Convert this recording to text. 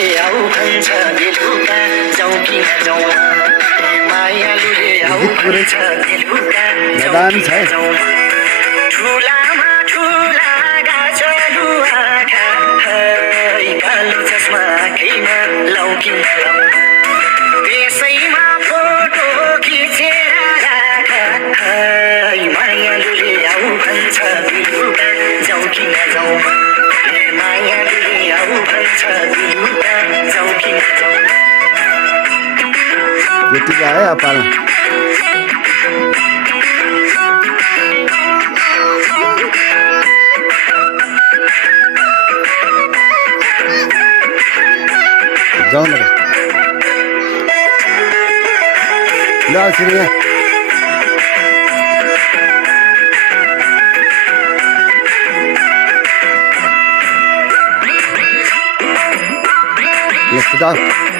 मायालुले आऊ भन्छ बेलुका जाउँ कि नजाउँ मायालुले आऊ भन्छ बेलुका जाउँ कि नजाउँ ठुलामा ठुला गाछलु आँखा कालो चस्मा आँखैमा लाउँ कि नलाउँ त्यसैमा फोटो खिचेर राख मायालुले आऊ भन्छ बेलुका जाउँ कि नजाउँ मायालुले आऊ भन्छ बेलुका जाउँ कि नजाउँ यतिकै है अपाल जाउँ न ल सुरु Let's go.